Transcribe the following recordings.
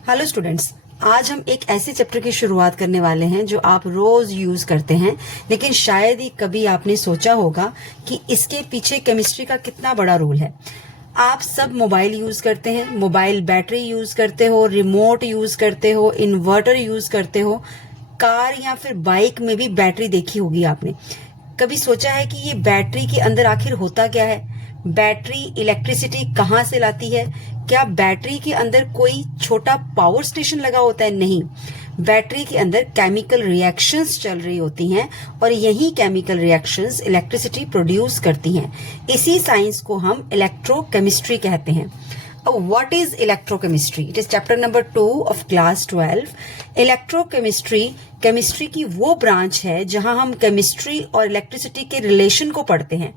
Hello students, आज हम एक ऐसे चैप्टर की शुरुआत करने वाले हैं जो आप रोज यूज करते हैं, लेकिन शायद ही कभी आपने सोचा होगा कि इसके पीछे केमिस्ट्री का कितना बड़ा रोल है। आप सब मोबाइल यूज करते हैं, मोबाइल बैटरी यूज करते हो, रिमोट यूज करते हो, इन्वर्टर यूज करते हो, कार या फिर बाइक में भी बैटरी देखी होगी आपने। कभी सोचा है कि ये बैटरी के अंदर आखिर होता क्या है? बैटरी इलेक्ट्रिसिटी कहाँ से लाती है? क्या बैटरी के अंदर कोई छोटा पावर स्टेशन लगा होता है? नहीं, बैटरी के अंदर केमिकल रिएक्शंस चल रही होती हैं और यही केमिकल रिएक्शंस इलेक्ट्रिसिटी प्रोड्यूस करती हैं। इसी साइंस को हम इलेक्ट्रोकेमिस्ट्री कहते हैं। What is electrochemistry? It is chapter number 2 of class 12. Electrochemistry chemistry की वो ब्रांच है जहां हम केमिस्ट्री और इलेक्ट्रिसिटी के रिलेशन को पढ़ते हैं।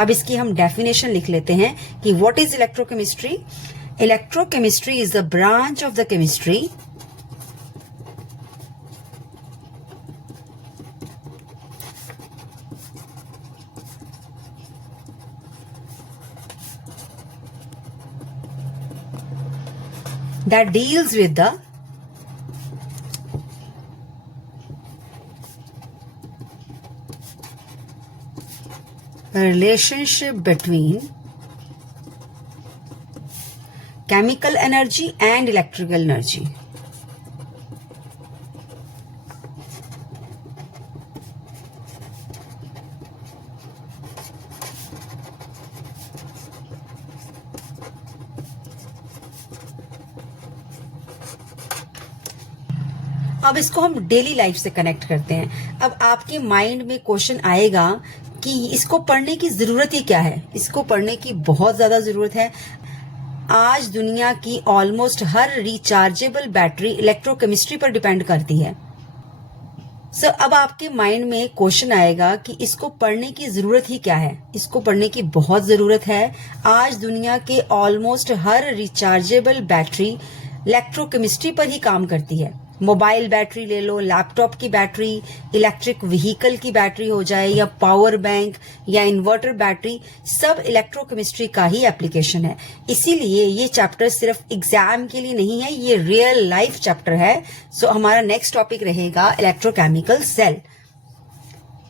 अब इसकी हम डेफिनेशन लिख लेते हैं कि what is electrochemistry? Electrochemistry is the branch of the chemistry that deals with the relationship between chemical energy and electrical energy. अब इसको हम डेली लाइफ से कनेक्ट करते हैं। अब आपके माइंड में क्वेश्चन आएगा कि इसको पढ़ने की जरूरत ही क्या है? इसको पढ़ने की बहुत ज्यादा जरूरत है। आज दुनिया की ऑलमोस्ट हर रिचार्जेबल बैटरी इलेक्ट्रोकेमिस्ट्री पर डिपेंड करती है। सो अब आपके माइंड में क्वेश्चन आएगा कि इसको पढ़ने की जरूरत ही क्या है? इसको पढ़ने की बहुत जरूरत है। आज दुनिया के ऑलमोस्ट हर रिचार्जेबल बैटरी इलेक्ट्रोकेमिस्ट्री पर ही काम करती है। मोबाइल बैटरी ले लो, लैपटॉप की बैटरी, इलेक्ट्रिक व्हीकल की बैटरी हो जाए या पावर बैंक या इन्वर्टर बैटरी, सब इलेक्ट्रोकेमिस्ट्री का ही एप्लीकेशन है। इसीलिए ये चैप्टर सिर्फ एग्जाम के लिए नहीं है, ये रियल लाइफ चैप्टर है। सो हमारा नेक्स्ट टॉपिक रहेगा electrochemical cell.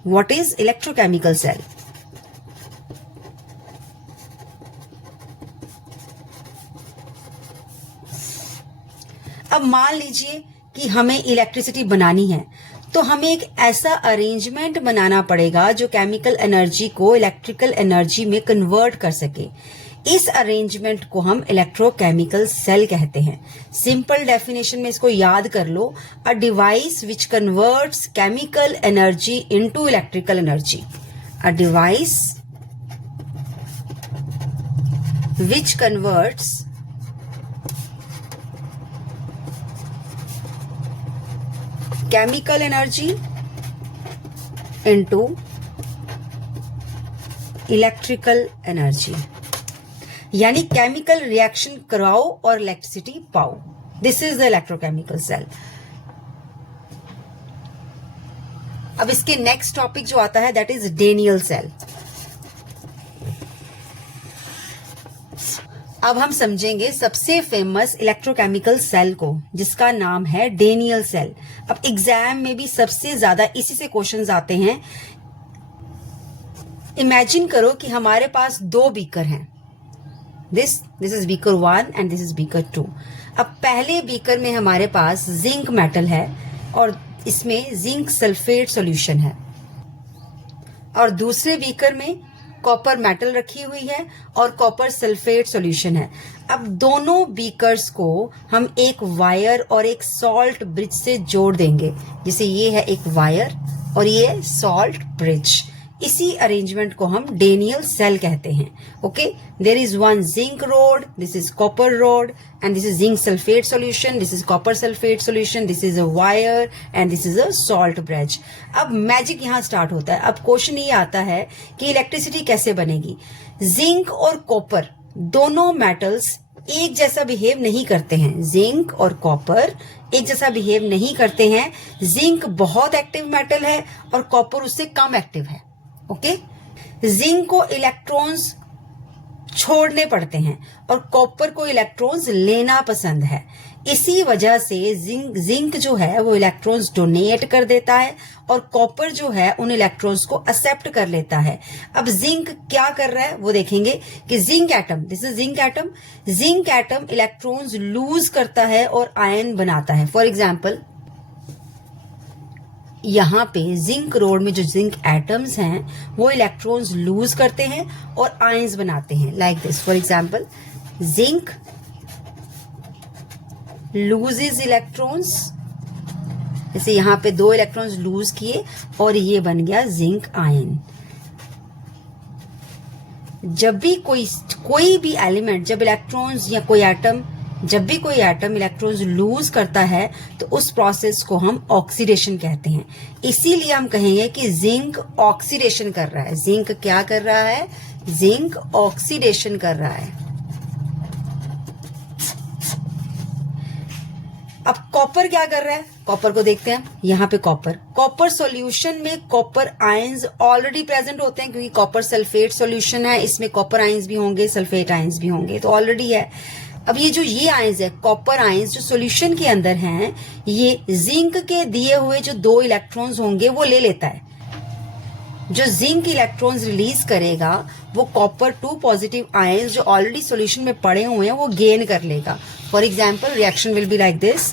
What is electrochemical cell? अब मान लीजिए कि हमें इलेक्ट्रिसिटी बनानी है, तो हमें एक ऐसा अरेंजमेंट बनाना पड़ेगा जो केमिकल एनर्जी को इलेक्ट्रिकल एनर्जी में कन्वर्ट कर सके। इस अरेंजमेंट को हम इलेक्ट्रोकेमिकल सेल कहते हैं। सिंपल डेफिनेशन में इसको याद कर लो, a device which converts chemical energy into electrical energy. A device which converts chemical energy into electrical energy, यानी केमिकल रिएक्शन कराओ और इलेक्ट्रिसिटी पाओ। This is the electrochemical cell. अब इसके नेक्स्ट टॉपिक जो आता है दैट इज डेनियल सेल। अब हम समझेंगे सबसे फेमस इलेक्ट्रोकेमिकल सेल को, जिसका नाम है डेनियल सेल। अब एग्जाम में भी सबसे ज्यादा इसी से क्वेश्चंस आते हैं। इमेजिन करो कि हमारे पास दो बीकर हैं, this is beaker 1 and this is beaker 2। अब पहले बीकर में हमारे पास जिंक मेटल है और इसमें जिंक सल्फेट सॉल्यूशन है, और दूसरे बीकर में कॉपर मेटल रखी हुई है और कॉपर सल्फेट सॉल्यूशन है। अब दोनों बीकर्स को हम एक वायर और एक सॉल्ट ब्रिज से जोड़ देंगे। जैसे ये है एक वायर और ये सॉल्ट ब्रिज। इसी अरेंजमेंट को हम डेनियल सेल कहते हैं। Okay, there is one zinc rod, this is copper rod, and this is zinc sulphate solution, this is copper sulphate solution, this is a wire and this is a salt bridge. अब magic यहां start होता है। अब question ये आता है कि electricity कैसे बनेगी? जिंक और कॉपर दोनों मेटल्स एक जैसा बिहेव नहीं करते हैं। जिंक और कॉपर एक जैसा बिहेव नहीं करते हैं। जिंक बहुत एक्टिव मेटल है और कॉपर उससे कम एक्टिव है। ओके, जिंक को इलेक्ट्रॉन्स छोड़ने पड़ते हैं और कॉपर को इलेक्ट्रॉन्स लेना पसंद है। इसी वजह से जिंक जो है वो इलेक्ट्रॉन्स डोनेट कर देता है और कॉपर जो है उन इलेक्ट्रॉन्स को एक्सेप्ट कर लेता है। अब जिंक क्या कर रहा है वो देखेंगे कि zinc atom, this is zinc atom electrons loose करता है और आयन बनाता है। फॉर एग्जाम्पल यहाँ पे जिंक रोड में जो जिंक एटम्स हैं वो इलेक्ट्रॉन्स लूज करते हैं और आयंस बनाते हैं, like this. For example zinc loses electrons, जैसे यहाँ पे 2 इलेक्ट्रॉन्स लूज किए और ये बन गया जिंक आयन। जब भी कोई भी एलिमेंट, जब इलेक्ट्रॉन्स या जब भी कोई एटम इलेक्ट्रॉन्स लूज करता है तो उस प्रोसेस को हम ऑक्सीडेशन कहते हैं। इसीलिए हम कहेंगे कि जिंक ऑक्सीडेशन कर रहा है। जिंक क्या कर रहा है? जिंक ऑक्सीडेशन कर रहा है। अब कॉपर क्या कर रहा है? कॉपर को देखते हैं। यहाँ पे कॉपर सॉल्यूशन में कॉपर आयंस ऑलरेडी प्रेजेंट होते हैं, क्योंकि कॉपर सल्फेट सॉल्यूशन है, इसमें कॉपर आयंस भी होंगे, सल्फेट आयंस भी होंगे, तो ऑलरेडी है। अब ये आयंस है, कॉपर आयंस जो सॉल्यूशन के अंदर हैं, ये जिंक के दिए हुए जो 2 इलेक्ट्रॉन्स होंगे वो ले लेता है। जो जिंक इलेक्ट्रॉन्स रिलीज करेगा वो कॉपर 2 पॉजिटिव आयंस जो ऑलरेडी सॉल्यूशन में पड़े हुए हैं वो गेन कर लेगा। For example reaction will be like this,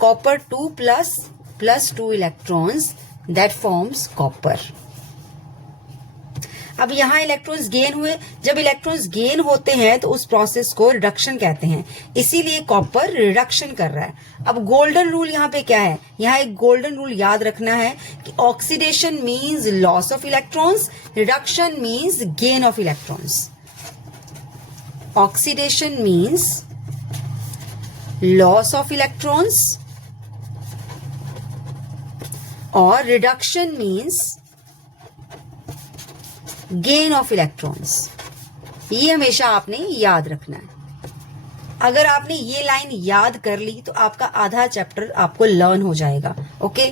copper 2 plus 2 electrons that forms copper. अब यहाँ इलेक्ट्रॉन्स गेन हुए। जब इलेक्ट्रॉन्स गेन होते हैं तो उस प्रोसेस को रिडक्शन कहते हैं, इसीलिए कॉपर रिडक्शन कर रहा है। अब गोल्डन रूल यहाँ पे क्या है? यहाँ एक गोल्डन रूल याद रखना है कि oxidation means loss of electrons, reduction means gain of electrons. Oxidation means loss of electrons और reduction means gain of electrons. ये हमेशा आपने याद रखना है। अगर आपने ये लाइन याद कर ली तो आपका आधा चैप्टर आपको लर्न हो जाएगा। Okay,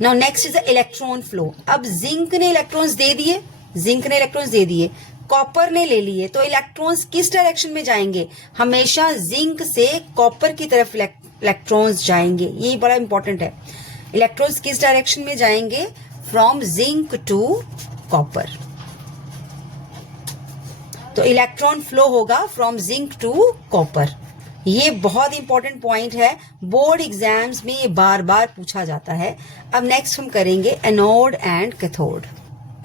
now next is the electron flow. अब जिंक ने इलेक्ट्रॉन्स दे दिए, कॉपर ने ले लिए, तो इलेक्ट्रॉन्स किस डायरेक्शन में जाएंगे? हमेशा जिंक से कॉपर की तरफ इलेक्ट्रॉन्स जाएंगे। ये बड़ा इंपॉर्टेंट है। इलेक्ट्रॉन्स किस डायरेक्शन में जाएंगे? From zinc to copper. तो इलेक्ट्रॉन फ्लो होगा फ्रॉम जिंक टू कॉपर। ये बहुत इंपॉर्टेंट पॉइंट है, बोर्ड एग्जाम्स में ये बार बार पूछा जाता है। अब नेक्स्ट हम करेंगे एनोड एंड कैथोड।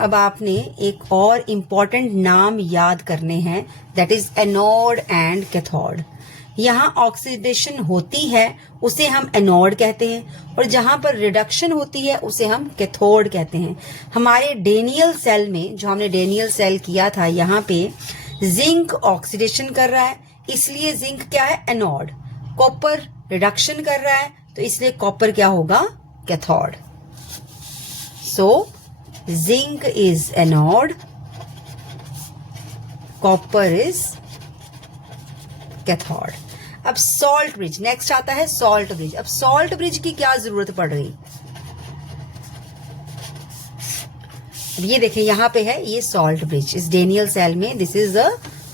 अब आपने एक और इंपॉर्टेंट नाम याद करने हैं, that is anode and cathode. यहाँ ऑक्सीडेशन होती है उसे हम एनोड कहते हैं और जहां पर रिडक्शन होती है उसे हम कैथोड कहते हैं। हमारे डेनियल सेल में, जो हमने डेनियल सेल किया था, यहाँ पे जिंक ऑक्सीडेशन कर रहा है, इसलिए जिंक क्या है? एनोड। कॉपर रिडक्शन कर रहा है तो इसलिए कॉपर क्या होगा? Cathode. So zinc is anode, copper is cathode. अब सॉल्ट ब्रिज, नेक्स्ट आता है सॉल्ट ब्रिज। अब सॉल्ट ब्रिज की क्या जरूरत पड़ रही? ये देखें यहाँ पे है ये सॉल्ट ब्रिज, इस डेनियल सेल में this is a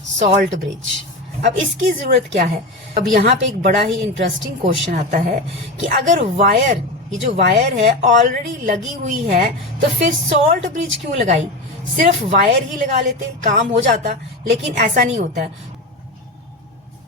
salt bridge. अब इसकी जरूरत क्या है? अब यहाँ पे एक बड़ा ही इंटरेस्टिंग क्वेश्चन आता है कि अगर वायर, ये जो वायर है ऑलरेडी लगी हुई है तो फिर सॉल्ट ब्रिज क्यों लगाई? सिर्फ वायर ही लगा लेते, काम हो जाता, लेकिन ऐसा नहीं होता है।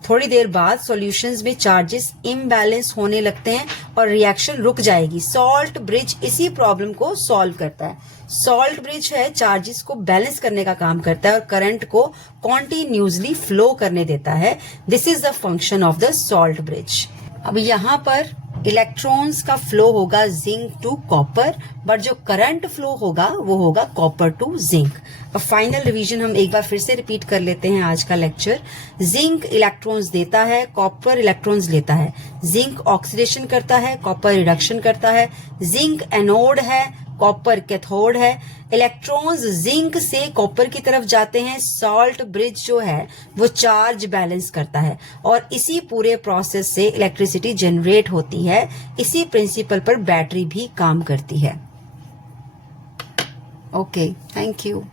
थोड़ी देर बाद सॉल्यूशंस में चार्जेस इम्बैलेंस होने लगते हैं और रिएक्शन रुक जाएगी। सॉल्ट ब्रिज इसी प्रॉब्लम को सॉल्व करता है। सॉल्ट ब्रिज है चार्जेस को बैलेंस करने का काम करता है और करंट को कॉन्टिन्यूसली फ्लो करने देता है। This is the function of the salt bridge. अब यहाँ पर इलेक्ट्रॉन्स का फ्लो होगा जिंक टू कॉपर, बट जो करंट फ्लो होगा वो होगा कॉपर टू जिंक। अब फाइनल रिवीजन हम एक बार फिर से रिपीट कर लेते हैं आज का लेक्चर। जिंक इलेक्ट्रॉन्स देता है, कॉपर इलेक्ट्रॉन्स लेता है। जिंक ऑक्सीडेशन करता है, कॉपर रिडक्शन करता है। जिंक एनोड है, कॉपर कैथोड है। इलेक्ट्रॉन्स जिंक से कॉपर की तरफ जाते हैं। सॉल्ट ब्रिज जो है वो चार्ज बैलेंस करता है और इसी पूरे प्रोसेस से इलेक्ट्रिसिटी जनरेट होती है। इसी प्रिंसिपल पर बैटरी भी काम करती है। Okay, thank you.